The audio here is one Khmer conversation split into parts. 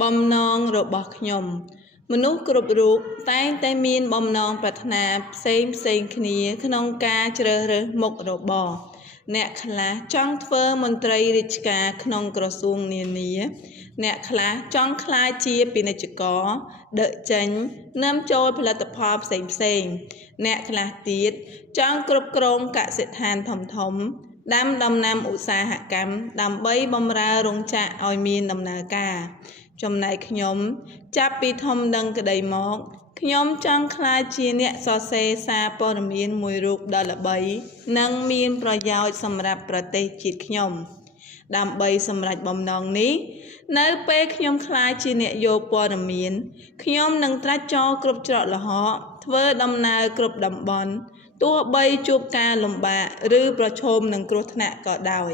បំណងរបស់ខ្ញុំមនុស្សគ្រប់រូបតែងតែមានបំណងប្រាថ្នាផ្សេងគ្នាក្នុងការជ្រើសរើសមុខរបរអ្នកខ្លះចង់ធ្វើមន្ត្រីរាជការក្នុងក្រសួងនានាអ្នកខ្លះចង់ក្លាយជាពាណិជ្ជករដឹកចេញនាំចូលផលិតផលផ្សេងអ្នកខ្លះទៀតចង់គ្រប់គ្រងកសិដ្ឋានធំដាំដំណាំឧស្សាហកម្មដើម្បីបម្រើរោងចក្រឲ្យមានដំណើរការចំណែកខ្ញុំចាប់ពីធំដឹងក្តីមកខ្ញុំចង់ក្លាយជាអ្នកសរសេរសារព័ត៌មានមួយរូបដ៏ល្បីនិងមានប្រយោជន៍សម្រាប់ប្រទេសជាតិខ្ញុំដើម្បីសម្រេចបំណងនេះនៅពេលខ្ញុំក្លាយជាអ្នកយកព័ត៌មានខ្ញុំនឹងត្រាច់ចោលគ្រប់ច្រកល្ហកធ្វើដំណើរគ្រប់តំបន់ទោះបីជួបការលំបាកឬប្រឈមនឹងគ្រោះថ្នាក់ក៏ដោយ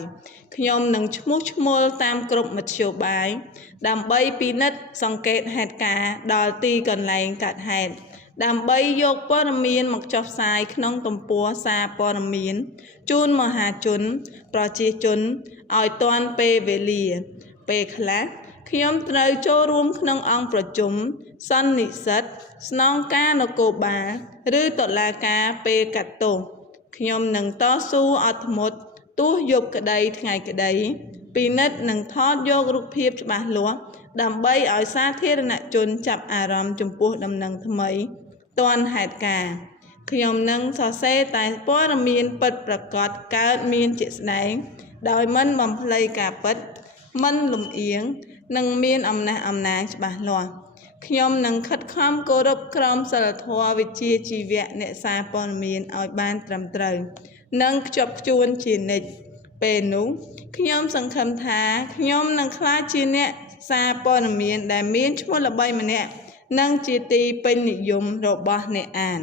ខ្ញុំនឹងឈ្មោះឈ្មោលតាមគ្រប់មធ្យោបាយដើម្បីពិនិត្យសង្កេតហេតុការណ៍ដល់ទីកន្លែងកើតហេតុដើម្បីយកព័ត៌មានមកចុះផ្សាយក្នុងទំព័រសារព័ត៌មានជូនមហាជនប្រជាជនឲ្យទាន់ពេលវេលាពេលខ្លះខ្ញុំត្រូវចូលរួមក្នុងអង្គប្រជុំសន្និសីទស្នងការនគរបាលឬតុលាការពេលកាត់ទោសខ្ញុំនឹងតស៊ូអត់ធ្មត់ទោះយប់ក្តីថ្ងៃក្តីពិនិត្យនិងថតយករូបភាពច្បាស់លាស់ដើម្បីឲ្យសាធារណជនចាប់អារម្មណ៍ចំពោះដំណឹងថ្មីទាន់ហេតុការណ៍ខ្ញុំនឹងសរសេរតែព័ត៌មានពិតប្រាកដកើតមានជាក់ស្ដែងដោយមិនបំភ្លៃការពិតមិនលំអៀងនិងមានអំណះអំណាងច្បាស់លាស់ខ្ញុំនឹងខិតខំគោរពក្រមសីលធម៌វិជ្ជាជីវៈអ្នកសារព័ត៌មានឲ្យបានត្រឹមត្រូវនិងខ្ជាប់ខ្ជួនជានិច្ចពេលនោះខ្ញុំសង្ឃឹមថាខ្ញុំនឹងក្លាយជាអ្នកសារព័ត៌មានដែលមានឈ្មោះល្បីម្នាក់និងជាទីពេញនិយមរបស់អ្នកអាន